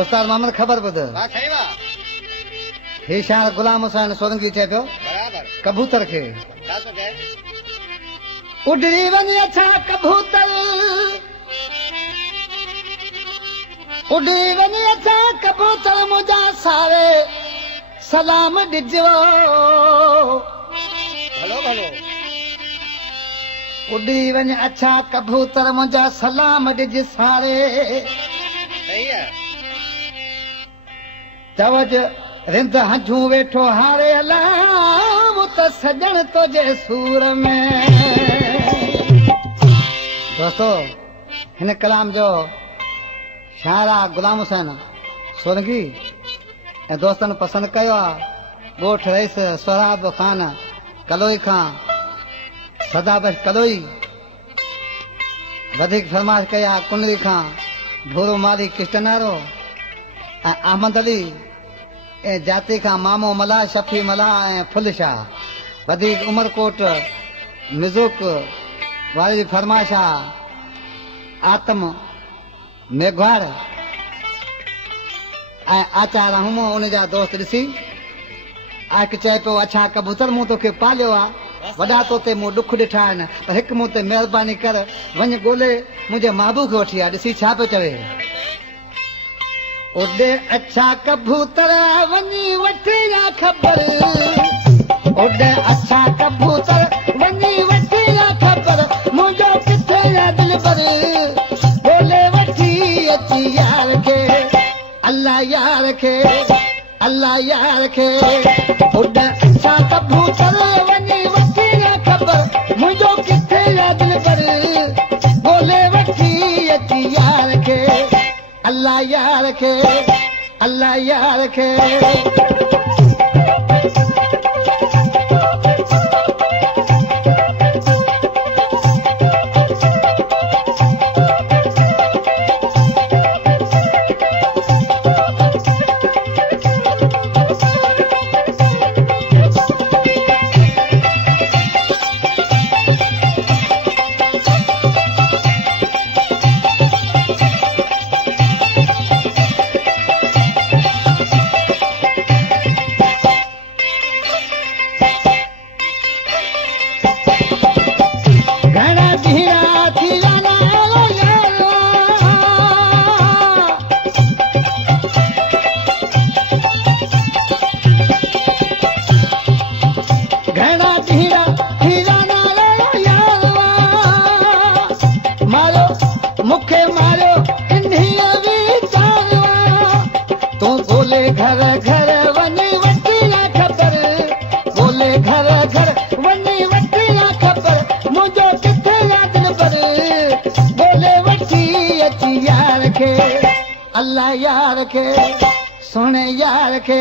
उस्ताद मोहम्मद खबर ॿुध वाह सही वाह ही शायर गुलाम हुसैन सोलंकी चए पियो बराबर कबूतर खे छा थो कहे उडड़ी वञे अछा कबूतर उडड़ी वञे अछा कबूतर मुंहिंजा सारे सलाम ॾिजो भलो भलो उॾी वञे अछा कबूतर मुंहिंजा सलाम ॾिज सारे सही है चवज रिंद हंझू वेठो हारे अलाम त सजण तुंहिंजे सूर में दोस्तो हिन कलाम जो शायर आहे गुलाम हुसैन सोलंकी ऐं दोस्तनि पसंदि कयो आहे ॻोठ रईस सोहराब ख़ान कलोई खां सदाबश कलोई वधीक फरमाइश कई आहे कुनरी खां भूरो माली किश्तनारो ऐं अहमद अली ऐं जाती खां मामो मला शफी मला ऐं फुल शाह वधीक उमरकोट मिज़ुक वारी जी फरमाइश आहे आतम मेघवाड़ ऐं आचार रहूमो उन जा दोस्त ॾिसी आक चए पियो अच्छा कबूतर मूं तोखे पालियो आहे वॾा तो ते मूं ॾुख ॾिठा आहिनि पर हिकु मूं ते महिरबानी कर वञ ॻोल्हे मुंहिंजे महबूब खे वठी आ ॾिसी छा पियो चवे ओॾे अच्छा कबूतर वञी वठी आ ख़बर ओॾे अच्छा कबूतर वञी वठी आ ख़बर मुंहिंजो किथे आ दिलबर ॻोल्हे वठी अची यार खे अल्लाह यार खे अल्लाह यार खे ओॾे अच्छा कबूतर वञी वठी आ ख़बर मुंहिंजो किथे आ दिलबर ॻोल्हे वठी अची यार खे अल्लाह यार खे अल्लाह यार खे अल्लाह यार खे सोने यार खे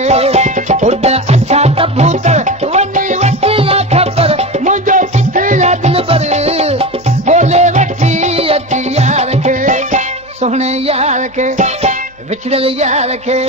उड अच्छा कबूतर वञी वठी आ ख़बर मुंहिंजो किथे आ दिलबर ॻोल्हे वठी अची यार खे सोने यार खे विछड़ियल यार खे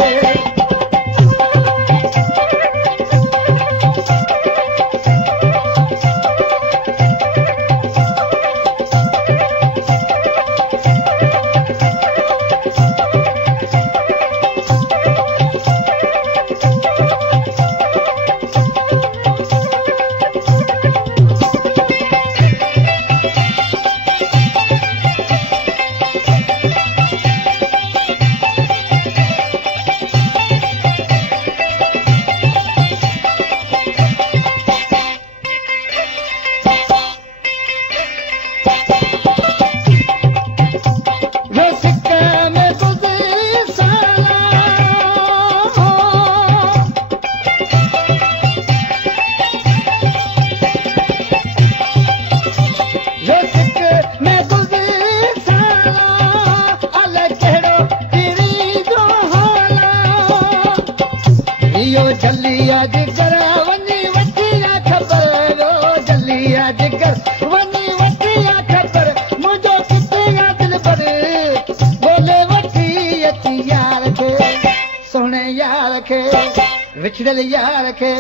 विछड़ियल यार खे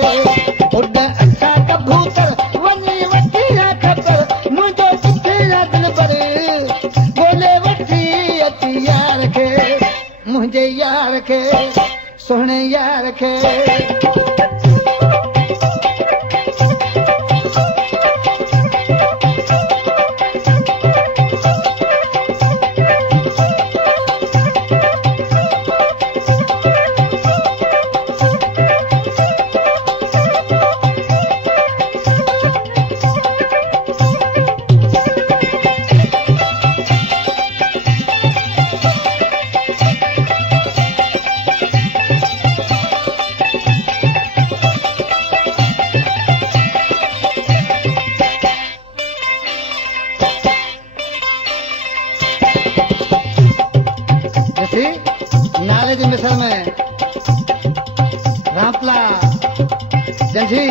उड अच्छा कबूतर वञी वठी आ ख़बर मुंहिंजो किथे आ दिलबर ॻोल्हे वठी अची यार खे मुंहिंजे यार खे सुहिणे यार खे नाले जी मिसल में रामपला जंझी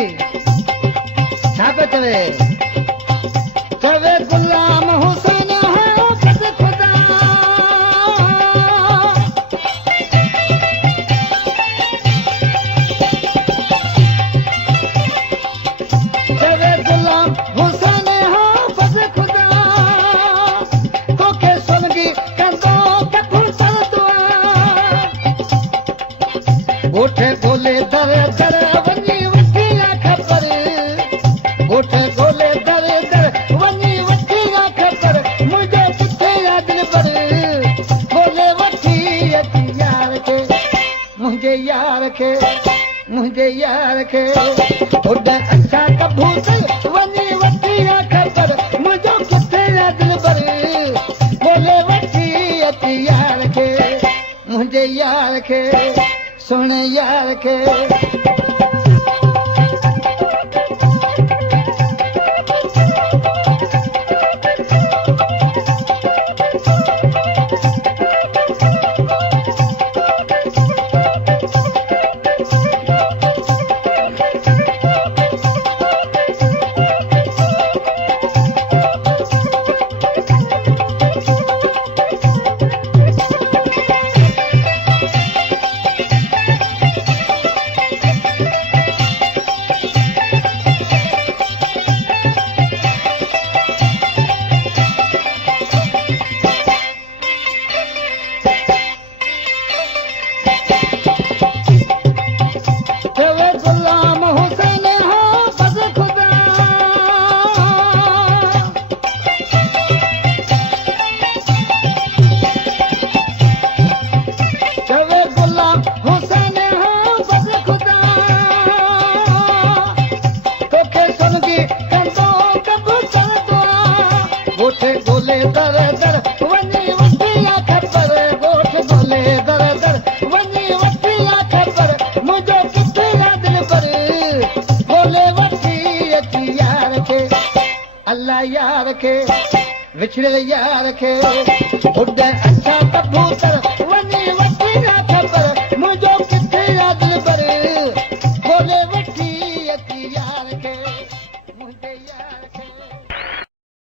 छा पियो चवे चवे गुलाम हुसैन हो बद खुदा चवे गुलाम हुसैन हो बद खुदा तोखे सुनगी कंदो गोठे गोले दर दर वञी वठी आ ख़बर गोठे गोले दर दर वञी वठी आ ख़बर मुंहिंजो किथे आ दिलबर गोले वठी अची यार खे मुंहिंजे यार खे मुंहिंजे यार खे उड अच्छा कबूतर वञी वठी आ ख़बर मुंहिंजो किथे आ दिलबर गोले वठी अची यार खे मुंहिंजे यार खे सुहिणे यार खे गुलाम हुसैन हो बद खुदा चवे गुलाम हुसैन हो बद खुदा तोखे सुनगी कंदो कबूतर दुआ गोठे गोले दर दर वञी वठी आ ख़बर गोठे गोले दर दर वञी वठी आ ख़बर मुंहिंजो किथे आ दिलबर गोले वठी अची यार खे अल्लाह यार खे विछड़ियल यार खे उड अच्छा कबूतर